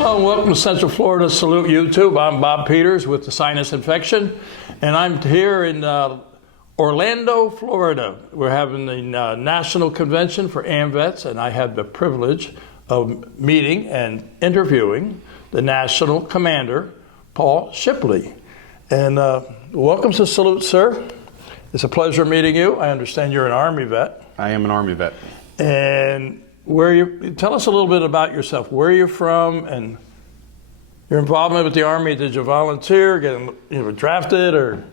Hello and welcome to Central Florida Salute YouTube. I'm Bob Peters with the sinus infection, and I'm here in Orlando, Florida. We're having the National Convention for AMVETS, and I had the privilege of meeting and interviewing the National Commander, Paul Shipley. And welcome to Salute, sir. It's a pleasure meeting you. I understand you're an Army vet. I am an Army vet. And tell us a little bit about yourself, where you're from, and your involvement with the Army. Did you volunteer, get drafted, or?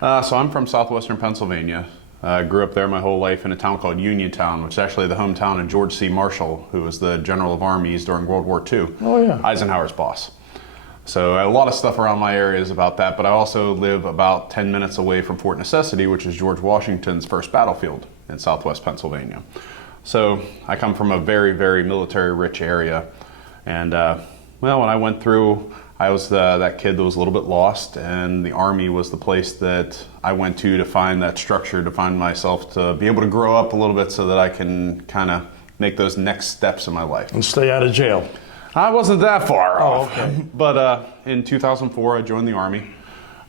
So I'm from southwestern Pennsylvania. I grew up there my whole life in a town called Uniontown, which is actually the hometown of George C. Marshall, who was the General of Armies during World War II. Oh, yeah. Eisenhower's boss. So a lot of stuff around my area is about that, but I also live about 10 minutes away from Fort Necessity, which is George Washington's first battlefield in southwest Pennsylvania. So I come from a very, very military-rich area. And well, when I went through, I was that kid that was a little bit lost, and the Army was the place that I went to find that structure, to find myself, to be able to grow up a little bit so that I can kind of make those next steps in my life. And stay out of jail. I wasn't that far off. Okay. But in 2004, I joined the Army.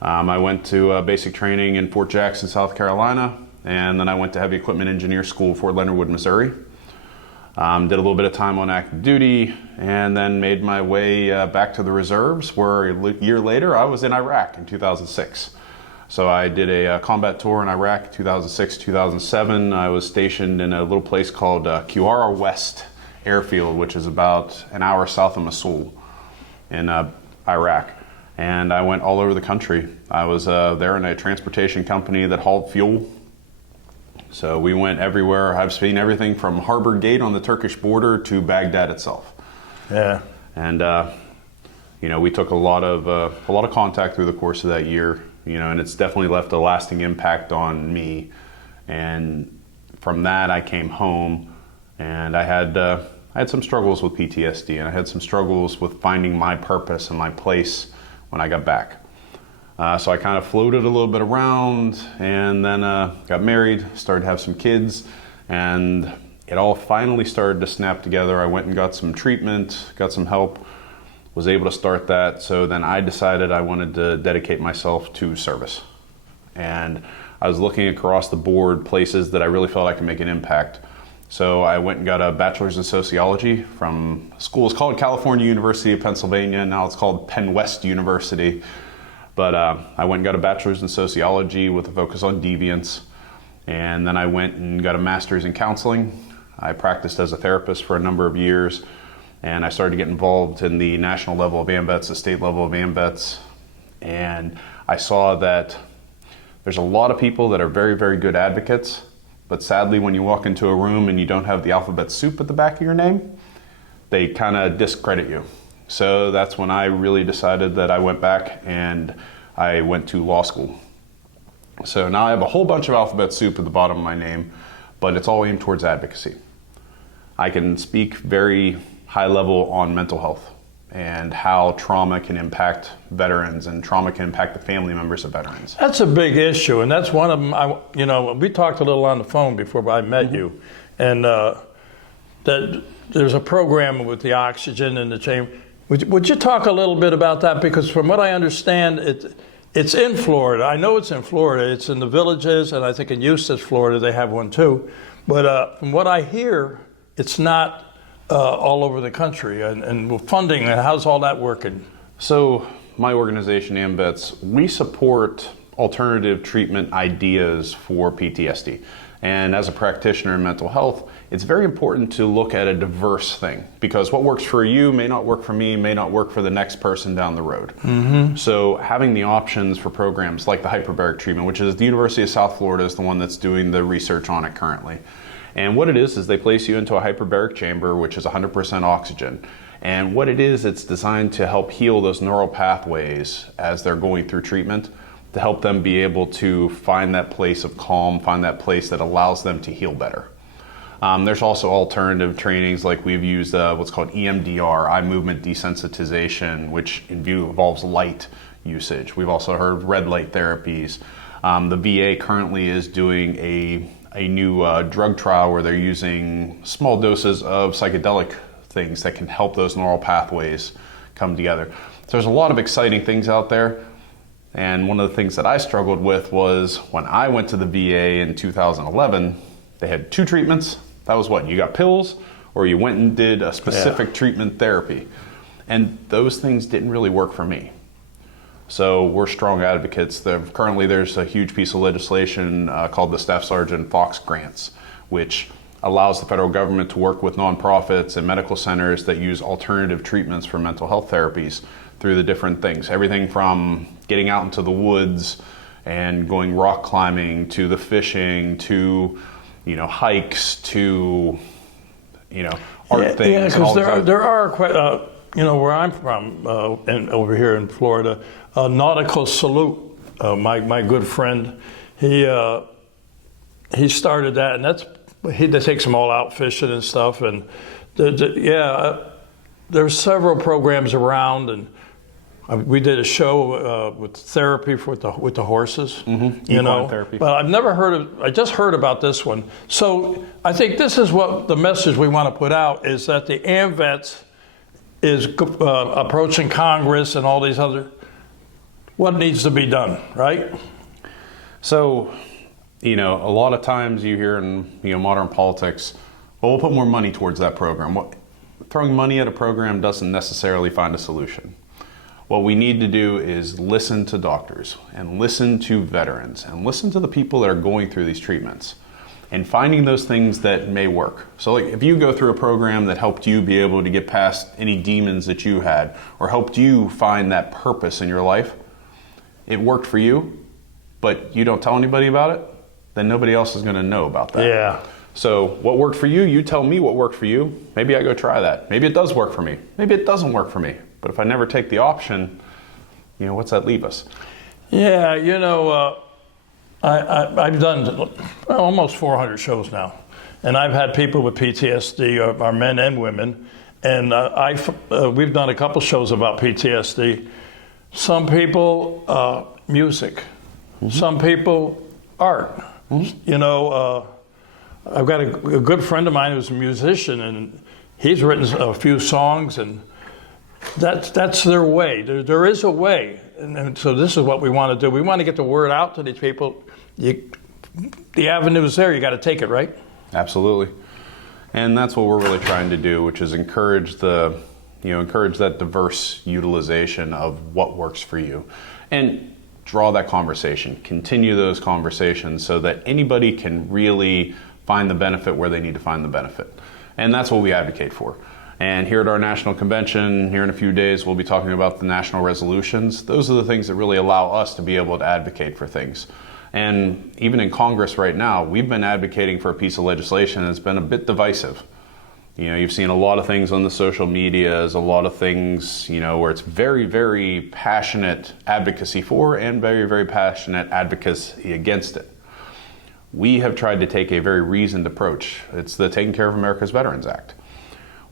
I went to basic training in Fort Jackson, South Carolina, and then I went to Heavy Equipment Engineer School, Fort Leonard Wood, Missouri. Did a little bit of time on active duty, and then made my way back to the reserves, where a year later I was in Iraq in 2006. So I did a combat tour in Iraq 2006, 2007. I was stationed in a little place called Kuara West Airfield, which is about an hour south of Mosul in Iraq. And I went all over the country. I was there in a transportation company that hauled fuel. So we went everywhere. I've seen everything from Harbor Gate on the Turkish border to Baghdad itself. Yeah. And we took a lot of contact through the course of that year. And it's definitely left a lasting impact on me. And from that, I came home, and I had some struggles with PTSD, and I had some struggles with finding my purpose and my place when I got back. So I kind of floated a little bit around, and then got married, started to have some kids, and it all finally started to snap together. I went and got some treatment, got some help, was able to start that. So then I decided I wanted to dedicate myself to service. And I was looking across the board places that I really felt I could make an impact. So I went and got a bachelor's in sociology from school. It's called California University of Pennsylvania. Now it's called Penn West University. But I went and got a bachelor's in sociology with a focus on deviance. And then I went and got a master's in counseling. I practiced as a therapist for a number of years. And I started to get involved in the national level of AMVETS, the state level of AMVETS. And I saw that there's a lot of people that are very, very good advocates. But sadly, when you walk into a room and you don't have the alphabet soup at the back of your name, they kind of discredit you. So that's when I really decided that I went back and I went to law school. So now I have a whole bunch of alphabet soup at the bottom of my name, but it's all aimed towards advocacy. I can speak very high level on mental health and how trauma can impact veterans and trauma can impact the family members of veterans. That's a big issue, and that's one of them. We talked a little on the phone before I met you, and that there's a program with the oxygen in the chamber. Would you talk a little bit about that? Because from what I understand, it's in Florida. I know it's in Florida. It's in the villages, and I think in Eustis, Florida, they have one too. But from what I hear, it's not all over the country. And funding, and how's all that working? So my organization, AMVETS, we support alternative treatment ideas for PTSD. And as a practitioner in mental health, it's very important to look at a diverse thing, because what works for you may not work for me, may not work for the next person down the road. Mm-hmm. So having the options for programs like the hyperbaric treatment, which is the University of South Florida is the one that's doing the research on it currently. And what it is they place you into a hyperbaric chamber, which is 100% oxygen. And what it is, it's designed to help heal those neural pathways as they're going through treatment, to help them be able to find that place of calm, find that place that allows them to heal better. There's also alternative trainings, like we've used what's called EMDR, eye movement desensitization, which involves light usage. We've also heard red light therapies. The VA currently is doing a new drug trial where they're using small doses of psychedelic things that can help those neural pathways come together. So there's a lot of exciting things out there. And one of the things that I struggled with was when I went to the VA in 2011, they had 2 treatments. That was what? You got pills or you went and did a specific treatment therapy. And those things didn't really work for me. So we're strong advocates. Currently there's a huge piece of legislation called the Staff Sergeant Fox Grants, which allows the federal government to work with nonprofits and medical centers that use alternative treatments for mental health therapies through the different things. Everything from getting out into the woods and going rock climbing to the fishing to, hikes to, art things. Yeah, because there are quite, where I'm from, and over here in Florida, Nautical Salute, my good friend, he started that, and that takes them all out fishing and stuff, and there's several programs around, and we did a show with therapy with the horses, therapy. But I've never heard of. I just heard about this one. So I think this is what the message we want to put out is that the AMVETS is approaching Congress and all these other. What needs to be done, right? So, a lot of times you hear in modern politics, well, we'll put more money towards that program. Throwing money at a program doesn't necessarily find a solution. What we need to do is listen to doctors and listen to veterans and listen to the people that are going through these treatments and finding those things that may work. So like if you go through a program that helped you be able to get past any demons that you had or helped you find that purpose in your life, it worked for you, but you don't tell anybody about it, then nobody else is going to know about that. Yeah. So what worked for you, you tell me what worked for you. Maybe I go try that. Maybe it does work for me. Maybe it doesn't work for me. But if I never take the option, what's that leave us? Yeah, I've done almost 400 shows now. And I've had people with PTSD, our men and women. And we've done a couple shows about PTSD. Some people, music. Mm-hmm. Some people, art. Mm-hmm. I've got a good friend of mine who's a musician, and he's written a few songs, and that's their way. There is a way, and so this is what we want to do. We want to get the word out to these people. The avenue is there. You got to take it, right? Absolutely, and that's what we're really trying to do, which is encourage that diverse utilization of what works for you, and draw that conversation. Continue those conversations so that anybody can really find the benefit where they need to find the benefit, and that's what we advocate for. And here at our national convention, here in a few days, we'll be talking about the national resolutions. Those are the things that really allow us to be able to advocate for things. And even in Congress right now, we've been advocating for a piece of legislation that's been a bit divisive. You've seen a lot of things on the social medias, a lot of things, where it's very, very passionate advocacy for and very, very passionate advocacy against it. We have tried to take a very reasoned approach. It's the Taking Care of America's Veterans Act.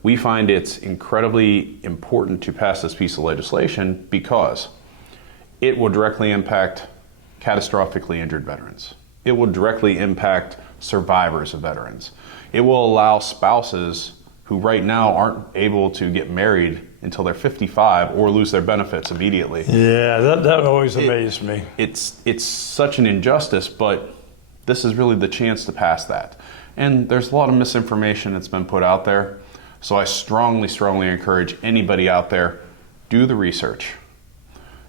We find it's incredibly important to pass this piece of legislation because it will directly impact catastrophically injured veterans. It will directly impact survivors of veterans. It will allow spouses who right now aren't able to get married until they're 55 or lose their benefits immediately. Yeah, that always amazed me. It's such an injustice, but this is really the chance to pass that. And there's a lot of misinformation that's been put out there. So I strongly, strongly encourage anybody out there, do the research.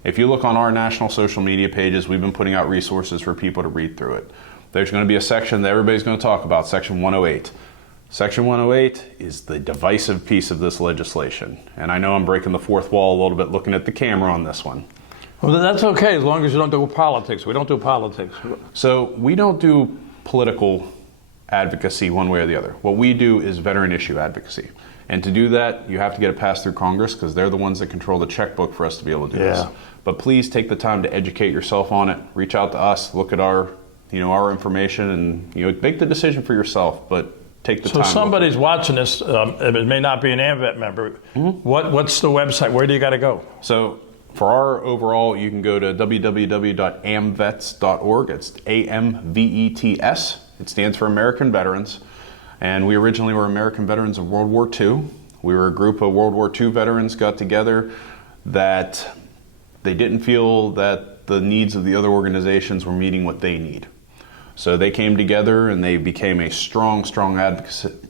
If you look on our national social media pages, we've been putting out resources for people to read through it. There's going to be a section that everybody's going to talk about, Section 108. Section 108 is the divisive piece of this legislation. And I know I'm breaking the fourth wall a little bit looking at the camera on this one. Well, that's okay as long as you don't do politics. We don't do politics. So we don't do political advocacy one way or the other. What we do is veteran issue advocacy. And to do that, you have to get it passed through Congress because they're the ones that control the checkbook for us to be able to do this. But please take the time to educate yourself on it. Reach out to us, look at our information, and make the decision for yourself. But take the time. So somebody's watching this. It may not be an AMVET member. Mm-hmm. What's the website? Where do you got to go? So for our overall, you can go to www.amvets.org. It's AMVETS. It stands for American Veterans. And we originally were American Veterans of World War II. We were a group of World War II veterans got together that they didn't feel that the needs of the other organizations were meeting what they need. So they came together and they became a strong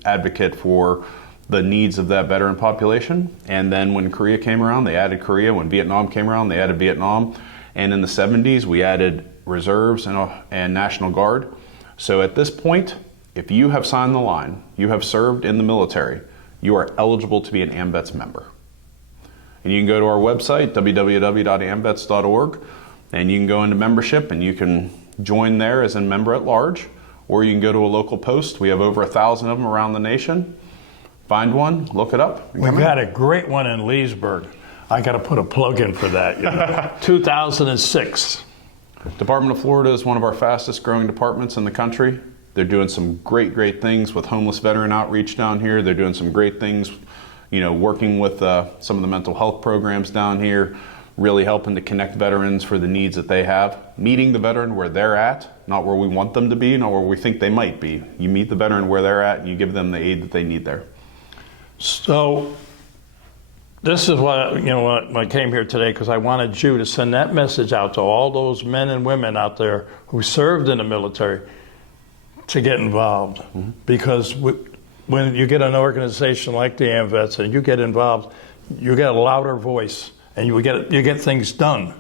advocate for the needs of that veteran population. And then when Korea came around, they added Korea. When Vietnam came around, they added Vietnam. And in the 70s, we added reserves and National Guard. So at this point, if you have signed the line, you have served in the military, you are eligible to be an AMVETS member. And you can go to our website, www.amvets.org, and you can go into membership and you can join there as a member at large, or you can go to a local post. We have over 1,000 of them around the nation. Find one, look it up. We've got a great one in Leesburg. I got to put a plug in for that. 2006. Department of Florida is one of our fastest growing departments in the country. They're doing some great things with homeless veteran outreach down here. They're doing some great things, working with some of the mental health programs down here, really helping to connect veterans for the needs that they have. Meeting the veteran where they're at, not where we want them to be, not where we think they might be. You meet the veteran where they're at and you give them the aid that they need there. So this is what, when I came here today, because I wanted you to send that message out to all those men and women out there who served in the military to get involved. Mm-hmm. Because when you get an organization like the AMVETS and you get involved, you get a louder voice and you get things done,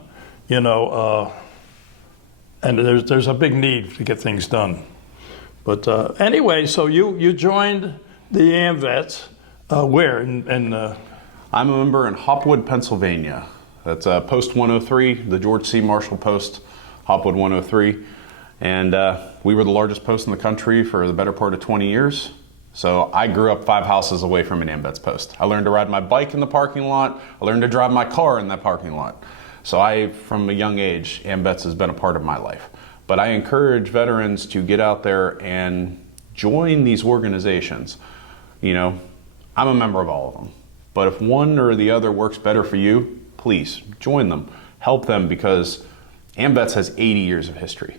and there's a big need to get things done. But anyway, so you joined the AMVETS where? I'm a member in Hopwood, Pennsylvania. That's Post 103, the George C. Marshall Post, Hopwood 103. And we were the largest post in the country for the better part of 20 years. So I grew up 5 houses away from an AMVETS post. I learned to ride my bike in the parking lot. I learned to drive my car in that parking lot. So from a young age, AMVETS has been a part of my life. But I encourage veterans to get out there and join these organizations. I'm a member of all of them. But if one or the other works better for you, please join them. Help them, because AMVETS has 80 years of history.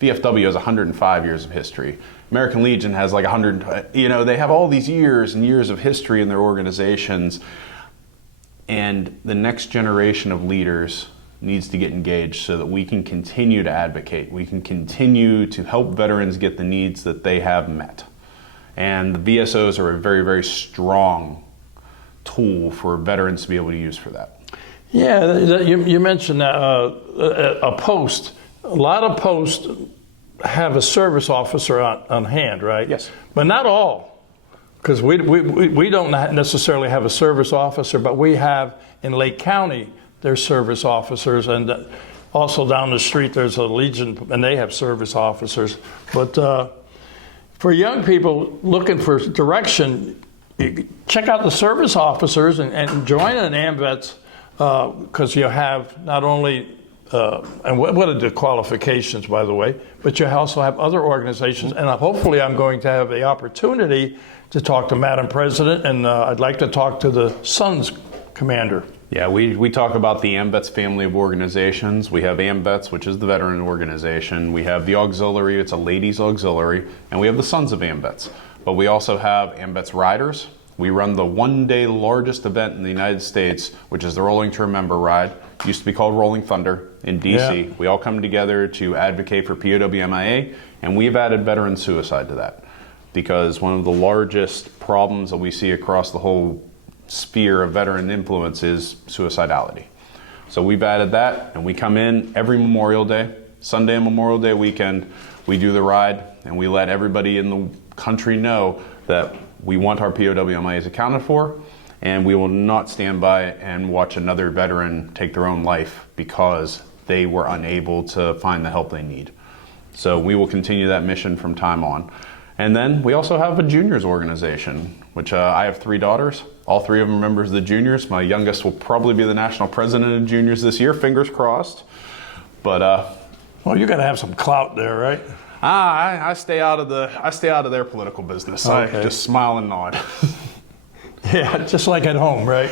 VFW has 105 years of history. American Legion has like 100, they have all these years and years of history in their organizations. And the next generation of leaders needs to get engaged so that we can continue to advocate. We can continue to help veterans get the needs that they have met. And the VSOs are a very strong tool for veterans to be able to use for that. Yeah, you mentioned a post. A lot of posts have a service officer on hand, right? Yes. But not all, because we don't necessarily have a service officer, but we have in Lake County there's service officers, and also down the street there's a Legion, and they have service officers. But for young people looking for direction, check out the service officers and join an AMVETS, because you have not only and what are the qualifications, by the way, but you also have other organizations, and hopefully I'm going to have the opportunity to talk to Madam President, and I'd like to talk to the Sons Commander. Yeah, we talk about the AMVETS family of organizations. We have AMVETS, which is the veteran organization. We have the auxiliary, it's a ladies auxiliary, and we have the Sons of AMVETS. But we also have AMVETS Riders. We run the one-day largest event in the United States, which is the Rolling to Remember Ride. It used to be called Rolling Thunder in DC. Yeah. We all come together to advocate for POW/MIA, and we've added veteran suicide to that, because one of the largest problems that we see across the whole sphere of veteran influence is suicidality. So we've added that, and we come in every Memorial Day, Sunday and Memorial Day weekend. We do the ride, and we let everybody in the country know that we want our POW/MIAs accounted for, and we will not stand by and watch another veteran take their own life because they were unable to find the help they need. So we will continue that mission from time on. And then we also have a juniors organization, which I have 3 daughters. All 3 of them are members of the juniors. My youngest will probably be the national president of juniors this year, fingers crossed. But well, you got to have some clout there, right? I stay out of their political business. Okay. I just smile and nod. Yeah, just like at home, right?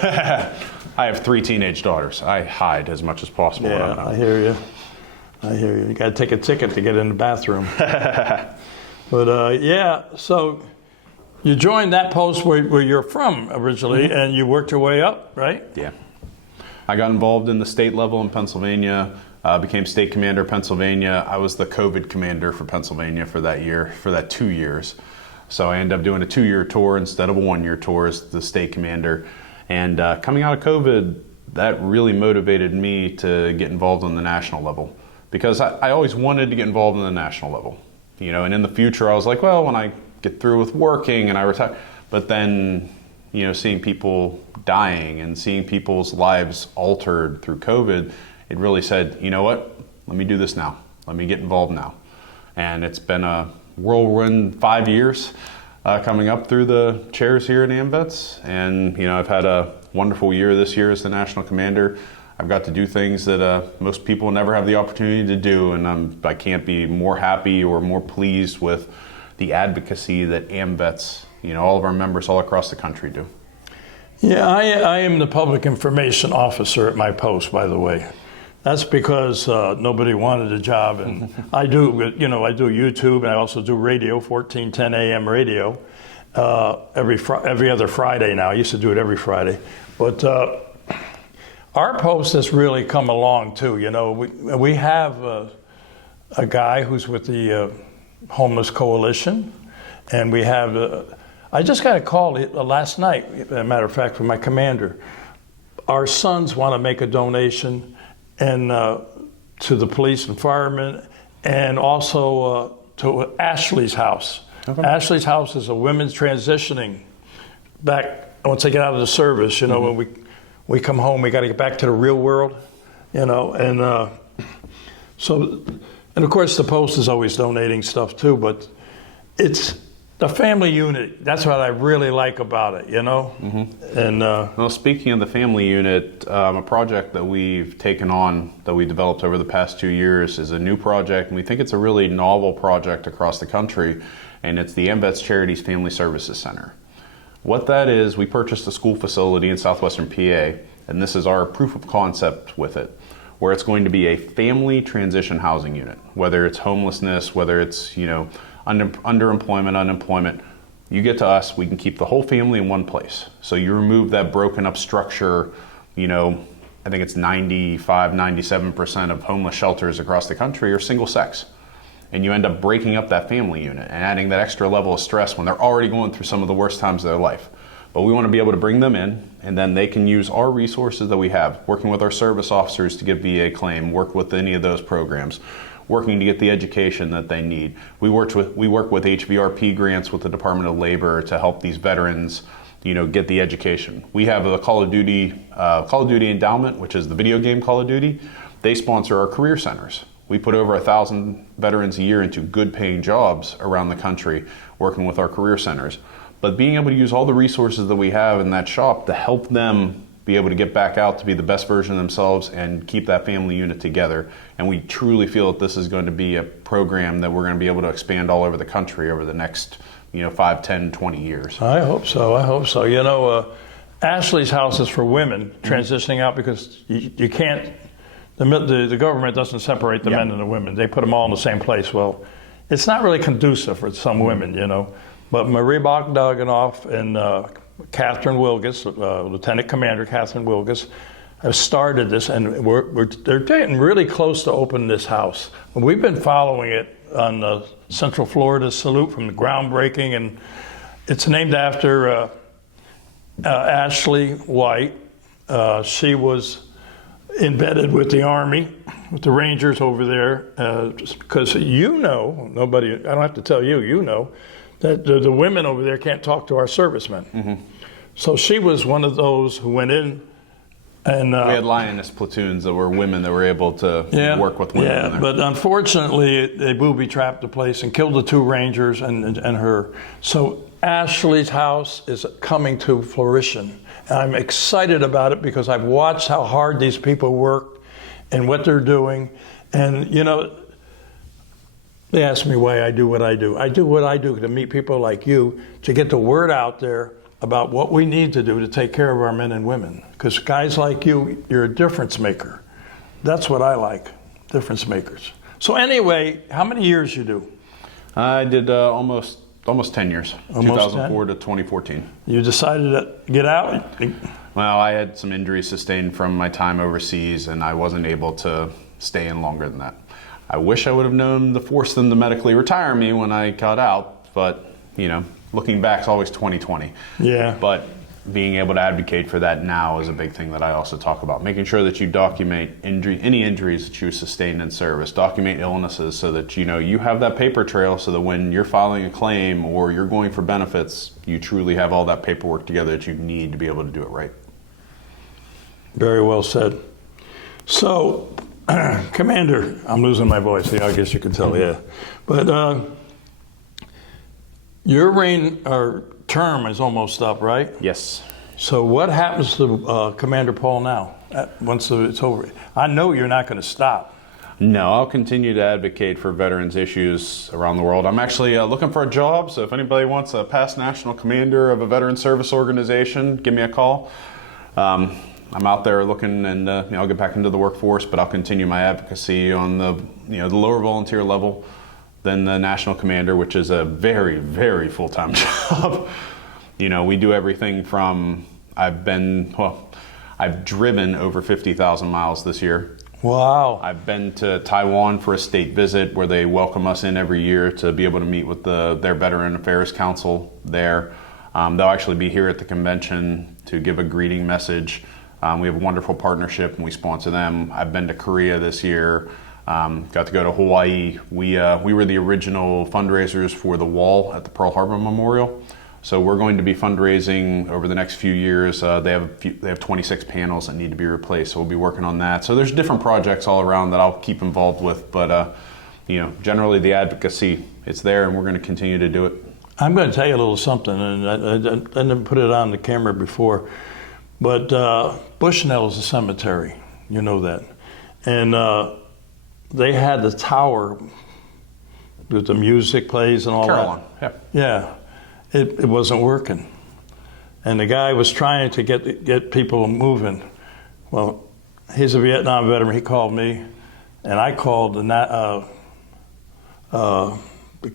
I have 3 teenage daughters. I hide as much as possible. Yeah, I hear you. You got to take a ticket to get in the bathroom. But yeah, so you joined that post where you're from originally, and you worked your way up, right? Yeah. I got involved in the state level in Pennsylvania, became state commander of Pennsylvania. I was the COVID commander for Pennsylvania for that year, for that 2 years. So I ended up doing a 2-year tour instead of a 1-year tour as the state commander. And coming out of COVID, that really motivated me to get involved on the national level, because I always wanted to get involved in the national level. You know, and in the future I was like, well, when I get through with working and I retire, but then, you know, seeing people dying and seeing people's lives altered through COVID, it really said, you know what, let me do this now. Let me get involved now. And it's been a whirlwind 5 years coming up through the chairs here at AMVETS. And, you know, I've had a wonderful year this year as the national commander. I've got to do things that most people never have the opportunity to do, and I can't be more happy or more pleased with the advocacy that AMVETS, you know, all of our members all across the country do. Yeah, I am the public information officer at my post, by the way. That's because nobody wanted a job, and I do, you know, I do YouTube, and I also do radio, 1410 AM radio, every other Friday now. I used to do it every Friday, but our post has really come along too. You know, we have a guy who's with the Homeless Coalition, and we have. I just got a call last night, as a matter of fact, from my commander. Our sons want to make a donation, and to the police and firemen, and also to Ashley's house. Okay. Ashley's house is a women's transitioning back once they get out of the service. You know, when we come home, we got to get back to the real world. You know, and so, and of course the Post is always donating stuff too, but it's the family unit. That's what I really like about it, you know? And well, speaking of the family unit, a project that we've taken on, that we developed over the past 2 years, is a new project, and we think it's a really novel project across the country, and it's the AMVETS Charities Family Services Center. What that is, we purchased a school facility in southwestern PA, and this is our proof of concept with it, where it's going to be a family transition housing unit, whether it's homelessness, whether it's, you know, underemployment, unemployment. You get to us, we can keep the whole family in one place. So you remove that broken up structure. You know, I think it's 95, 97% of homeless shelters across the country are single sex. And you end up breaking up that family unit and adding that extra level of stress when they're already going through some of the worst times of their life. But we want to be able to bring them in, and then they can use our resources that we have, working with our service officers to get VA claim, work with any of those programs, working to get the education that they need. We work with HVRP grants with the Department of Labor to help these veterans, you know, get the education. We have the Call of Duty Endowment, which is the video game Call of Duty. They sponsor our career centers. We put over 1,000 veterans a year into good paying jobs around the country working with our career centers. But being able to use all the resources that we have in that shop to help them be able to get back out to be the best version of themselves and keep that family unit together. And we truly feel that this is going to be a program that we're going to be able to expand all over the country over the next, you know, 5, 10, 20 years. I hope so. I hope so. You know, Ashley's house is for women transitioning out, because you can't, the government doesn't separate the men and the women. They put them all in the same place. Well, it's not really conducive for some women, you know. But Marie Bogdanoff and Catherine Wilgus, Lieutenant Commander Catherine Wilgus, have started this, and they're getting really close to opening this house. We've been following it on Central Florida Salute from the groundbreaking, and it's named after Ashley White. She was embedded with the Army, with the Rangers over there, because you know, nobody, I don't have to tell you, you know, that the women over there can't talk to our servicemen. So she was one of those who went in, and we had lioness platoons that were women that were able to work with women. Yeah, but unfortunately they booby-trapped the place and killed the 2 Rangers and her. So Ashley's house is coming to fruition. And I'm excited about it because I've watched how hard these people work and what they're doing. And, you know, they ask me why I do what I do. I do what I do to meet people like you, to get the word out there about what we need to do to take care of our men and women. Because guys like you, you're a difference maker. That's what I like, difference makers. So anyway, how many years you do? I did almost almost 10 years, Almost 2004 to 2014. You decided to get out? Well, I had some injuries sustained from my time overseas, and I wasn't able to stay in longer than that. I wish I would have known to force them to medically retire me when I got out, but, you know, looking back is always 2020. Yeah. But being able to advocate for that now is a big thing that I also talk about. Making sure that you document any injuries that you sustained in service, document illnesses so that you know you have that paper trail so that when you're filing a claim or you're going for benefits, you truly have all that paperwork together that you need to be able to do it right. Very well said. So, Commander, I'm losing my voice. Yeah, I guess you can tell, yeah. But your reign or term is almost up, right? Yes. So what happens to Commander Paul now, once it's over? I know you're not going to stop. No, I'll continue to advocate for veterans issues around the world. I'm actually looking for a job, so if anybody wants a past national commander of a veteran service organization, give me a call. I'm out there looking, and I'll get back into the workforce, but I'll continue my advocacy on the the lower volunteer level than the national commander, which is a very, very full-time job. We do everything from I've driven over 50,000 miles this year. Wow. I've been to Taiwan for a state visit where they welcome us in every year to be able to meet with their Veteran Affairs Council there. They'll actually be here at the convention to give a greeting message. We have a wonderful partnership and we sponsor them. I've been to Korea this year. Got to go to Hawaii. We were the original fundraisers for the wall at the Pearl Harbor Memorial. So we're going to be fundraising over the next few years. They have 26 panels that need to be replaced, so we'll be working on that. So there's different projects all around that I'll keep involved with, but generally the advocacy, it's there, and we're going to continue to do it. I'm going to tell you a little something, and I didn't put it on the camera before, but Bushnell is a cemetery. You know that, and they had the tower with the music plays and all Carillon, that. Yeah. It wasn't working, and the guy was trying to get people moving. Well, he's a Vietnam veteran. He called me, and I called the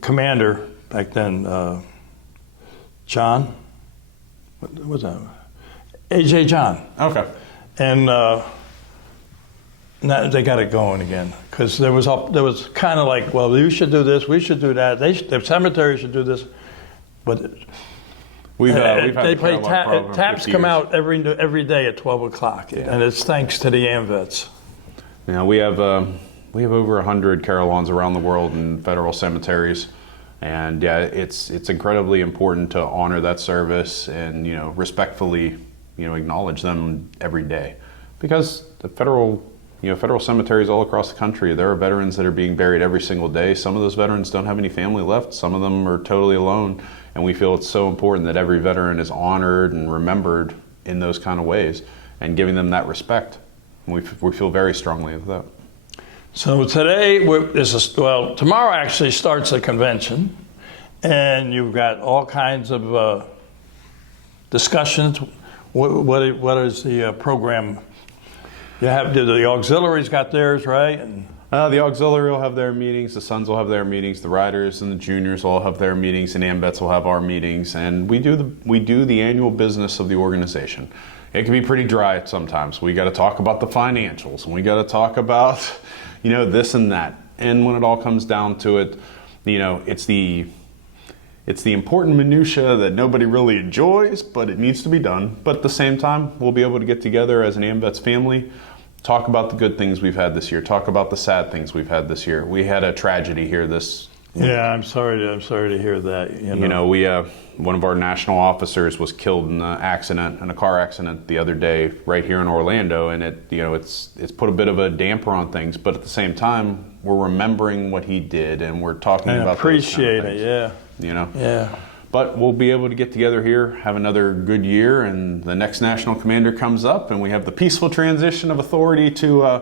commander back then, John. What was that? AJ John. Okay. And now they got it going again because there was kind of like, well, you should do this, we should do that. The cemetery should do this. But they play taps come out every day at 12 o'clock, and it's thanks to the AMVETS. Yeah, we have over 100 carillons around the world in federal cemeteries, and it's incredibly important to honor that service and respectfully acknowledge them every day, because the federal cemeteries all across the country, there are veterans that are being buried every single day. Some of those veterans don't have any family left. Some of them are totally alone. And we feel it's so important that every veteran is honored and remembered in those kind of ways and giving them that respect. And we feel very strongly of that. So today, tomorrow actually starts a convention, and you've got all kinds of discussions. What is the program? You have the auxiliaries got theirs, right? And the auxiliary will have their meetings, the sons will have their meetings, the riders and the juniors will all have their meetings, and AMVETS will have our meetings, and we do the annual business of the organization. It can be pretty dry sometimes. We got to talk about the financials, and we got to talk about this and that. And when it all comes down to it, it's the important minutia that nobody really enjoys, but it needs to be done. But at the same time, we'll be able to get together as an AMVETS family, talk about the good things we've had this year, talk about the sad things we've had this year. We had a tragedy here this week. Yeah, I'm sorry to hear that. We one of our national officers was killed in a car accident the other day right here in Orlando, and it's put a bit of a damper on things, but at the same time, we're remembering what he did, and we're talking about appreciate those kind of it, yeah. Yeah. But we'll be able to get together here, have another good year, and the next national commander comes up, and we have the peaceful transition of authority to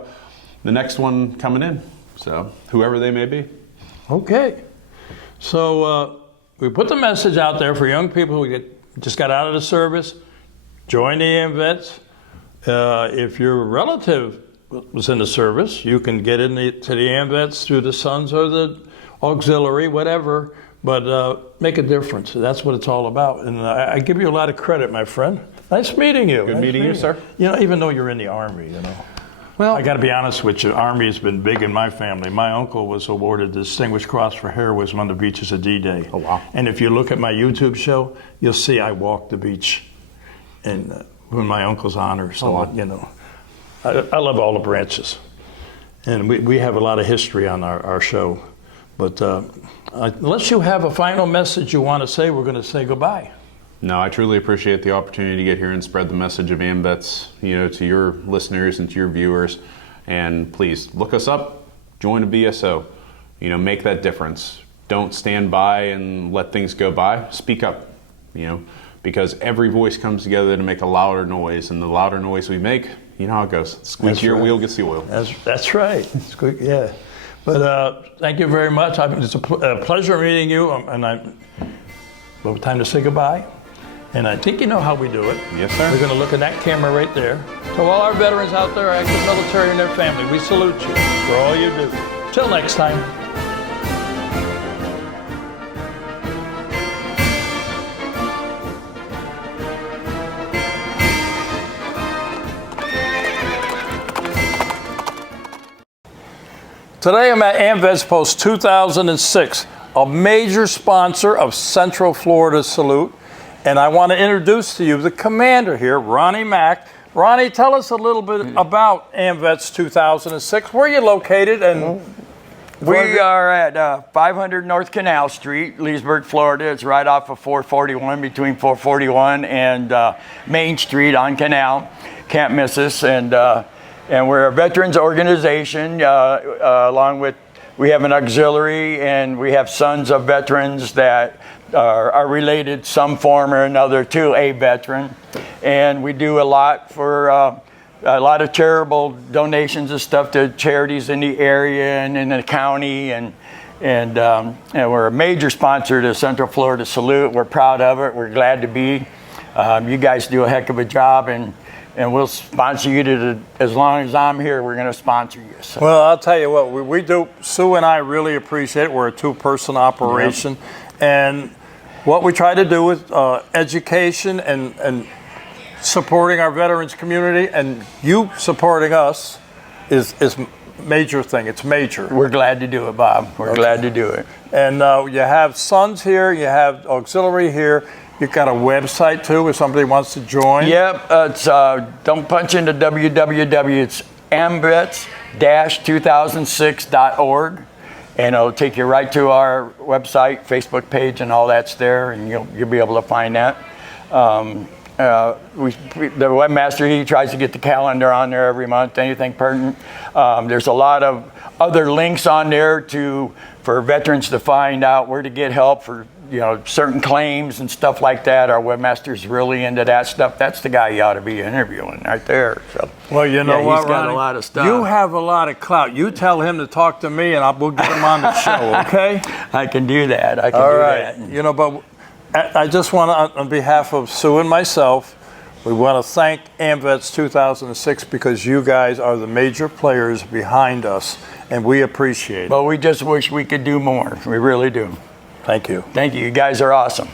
the next one coming in. So, whoever they may be. Okay. So, we put the message out there for young people who just got out of the service, join the AMVETS. If your relative was in the service, you can get into the AMVETS through the Sons or the auxiliary, whatever. but make a difference. That's what it's all about. And I give you a lot of credit, my friend. Nice meeting you. Good meeting you, sir. You know, even though you're in the Army, you know. Well, I got to be honest with you, Army has been big in my family. My uncle was awarded the Distinguished Cross for heroism on the beaches of D-Day. Oh, wow. And if you look at my YouTube show, you'll see I walked the beach in my uncle's honor. So, wow. you know, I love all the branches. And we have a lot of history on our show. But unless you have a final message you want to say, we're going to say goodbye. No, I truly appreciate the opportunity to get here and spread the message of AMVETS, you know, to your listeners and to your viewers. And please look us up, join a BSO, you know, make that difference. Don't stand by and let things go by. Speak up, you know, because every voice comes together to make a louder noise, and the louder noise we make, you know how it goes. Squeakier wheel gets the oil. That's right. Yeah. But thank you very much. It's a pleasure meeting you. Well, time to say goodbye. And I think you know how we do it. Yes, sir. We're going to look at that camera right there. To all our veterans out there, active military and their family, we salute you for all you do. Till next time. Today I'm at AMVETS Post 2006, a major sponsor of Central Florida Salute. And I want to introduce to you the commander here, Ronnie Mack. Ronnie, tell us a little bit about AMVETS 2006. Where are you located? And we are at 500 North Canal Street, Leesburg, Florida. It's right off of 441, between 441 and Main Street on Canal. Can't miss us. And we're a veterans organization, along with, we have an auxiliary, and we have sons of veterans that are related some form or another to a veteran. And we do a lot for a lot of charitable donations and stuff to charities in the area and in the county, and we're a major sponsor to Central Florida Salute. We're proud of it. We're glad to be. You guys do a heck of a job, and we'll sponsor you as long as I'm here. We're going to sponsor you. So. Well, I'll tell you what, we do. Sue and I really appreciate it. We're a two-person operation, and what we try to do with education and supporting our veterans community, and you supporting us is major thing. It's major. We're glad to do it, Bob. We're glad to do it. And you have sons here, you have auxiliary here. You've got a website too if somebody wants to join. Yep. It's don't punch into www. It's AMVETS-2006.org. And it'll take you right to our website, Facebook page, and all that's there, and you'll be able to find that. The webmaster, he tries to get the calendar on there every month, anything pertinent. There's a lot of other links on there for veterans to find out where to get help for certain claims and stuff like that. Our webmaster's really into that stuff. That's the guy you ought to be interviewing right there. So, well, you know what, he's got Ronnie? a lot of stuff. You have a lot of clout. You tell him to talk to me, and we'll get him on the show. Okay? I can do that. All right. But I just want to, on behalf of Sue and myself, we want to thank AMVETS 2006 because you guys are the major players behind us, and we appreciate it. But we just wish we could do more. We really do. Thank you. Thank you. You guys are awesome.